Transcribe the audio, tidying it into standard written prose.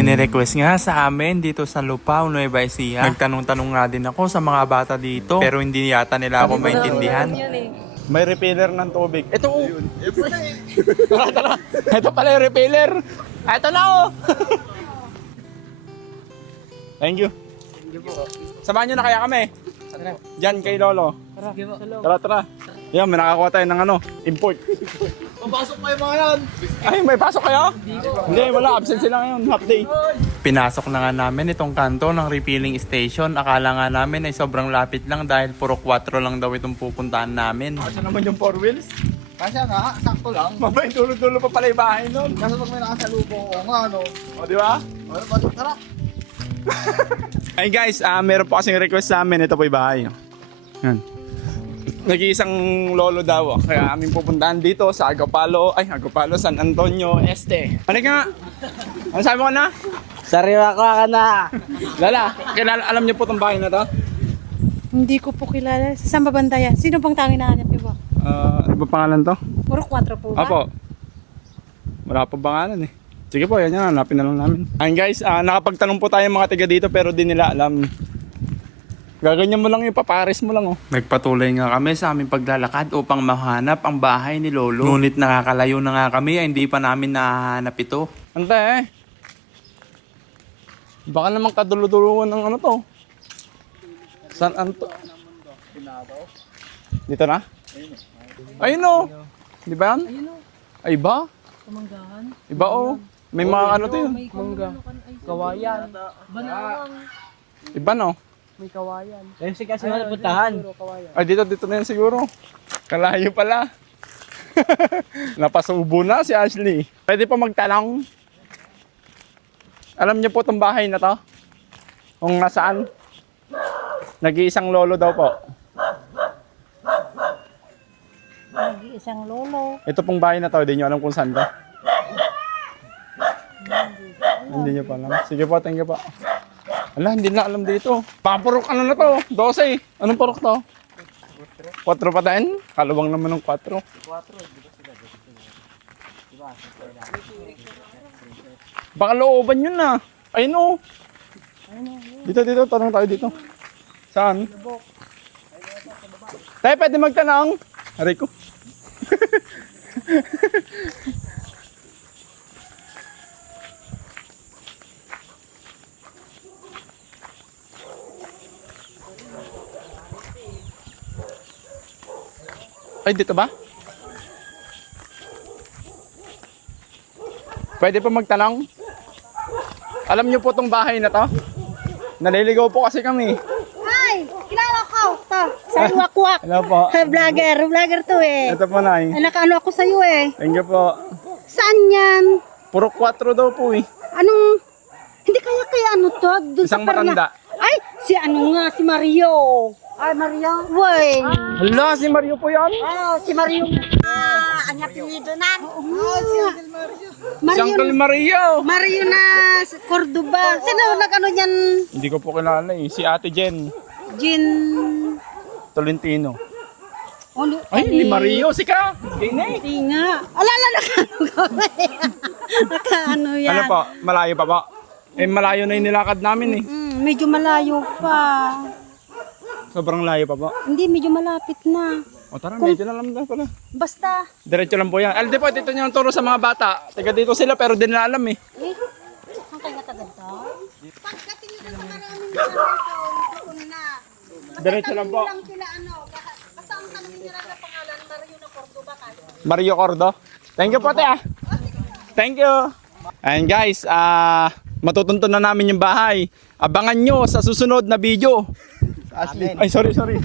May nirequest nga sa amin dito sa Lupao, Nueva Ecija. Nagtanong-tanong nga din ako sa mga bata dito, pero hindi yata nila ako maintindihan. May repeller ng tubig. Ito oh. Tara. Ito pala yung repeller. Ito na oh. Thank you. Samahan nyo na kaya kami. Diyan kay Lolo. Tara. Yan, may nakakuha tayo ng import. Papasok kayo mga yan! Ay, may pasok kayo? Hindi, wala. Absent sila ngayon. Half day. Pinasok na nga namin itong kanto ng refilling station. Akala nga namin ay sobrang lapit lang dahil puro 4 lang daw itong pupuntahan namin. Kasi naman yung 4 wheels. Kasya nga, sakto lang. Mabay, dulo-dulo pa pala yung bahay nun. Kasi pag may nakasalubong ko nga, O, di ba? Tara! Ay guys, meron po kasing request sa amin. Ito po yung bahay. Yan. Nag-iisang lolo daw. Kaya aming pupuntahan dito sa Agapalo, San Antonio Este. Ano nga? Ano sabi mo na? Sariwa ko ka na! Lala, alam niyo po itong bahay na to? Hindi ko po kilala. Saan ba banda yan? Sino pang tanging nahanap niyo ba? Ano ba pangalan to? Puro 4 po ba? Apo. Wala pa pangalan eh. Sige po, yan yan. Hanapin na lang namin. Ayun guys, nakapagtanong po tayo mga tiga dito pero di nila alam. Gaganyan mo lang yung papares mo lang oh. Nagpatuloy nga kami sa aming paglalakad upang mahanap ang bahay ni Lolo. Ngunit nakakalayo na nga kami ay hindi pa namin nahanap ito. Ante baka naman kaduluduluan ng to. San Anto? Dito na? Ayun oh. Di ba yan? Ay ba? Kamanggahan. Iba oh. May mga to yun. Mangga. Kawayan. Banawang. Iba no? May kawayan. Kasi puntahan. Ay, dito na yan siguro. Kalayo pala. Napasubo na si Ashley. Pwede pa magtanong. Alam niyo po itong bahay na to? Kung nasaan? Nag-iisang lolo daw po. Isang lolo. Ito pong bahay na to, hindi niyo alam kung saan to. Hindi niyo pa alam. Sige po, thank you po. Ala, hindi na alam dito. Papurok na to? 12. Anong purok to? 4 pa din? Kalawang naman ng 4. Baka looban yun na. Ayun o. Dito, tanong tayo dito. Saan? Tayo pwede magtanong. Aray ko. Ay, dito ba? Pwede pa magtanong? Alam niyo po tong bahay na to? Naliligaw po kasi kami. Ay! Kilala ko! To! Sa Wakwak! Hello po. Vlogger to eh. Ito po, Nay. Nakaano ako sa'yo eh. Thank you po. Saan yan? Puro 4 daw po eh. Anong... Hindi kaya to? Doon Isang sa matanda. Ay! Si si Mario. Ay, Mario. Woy! Hala, si Mario po yan. Oh, si Mario. Ang apelido na. Si Uncle Mario. Mario na Cordoba. Sino nag-ano niyan? Hindi ko po kilala eh. Si Ate Jen Gin... Tolentino. Ano? Ay, ni Mario. Sika. Gine. Hindi nga. Alala, nakaano yan. Ano po? Malayo pa po? Eh, malayo na yung nilakad namin eh. Medyo malayo pa. Sobrang layo pa po. Hindi, medyo malapit na. O tara, medyo na lang daw pala. Basta. Diretso lang po yan. Alde po, dito niyo ang turo sa mga bata. Taga dito sila pero din na alam eh. Ang kaya tagad to? Pagdating nila sa maraming na. Diretso lang po. Lang sila basta ang tanongin nila sa pangalan, Mario na Cordoba ka. Mario Cordo. Thank you po, te ah. Thank you. And guys, matutunto na namin yung bahay. Abangan nyo sa susunod na video. Ashley. Ay, sorry. sorry.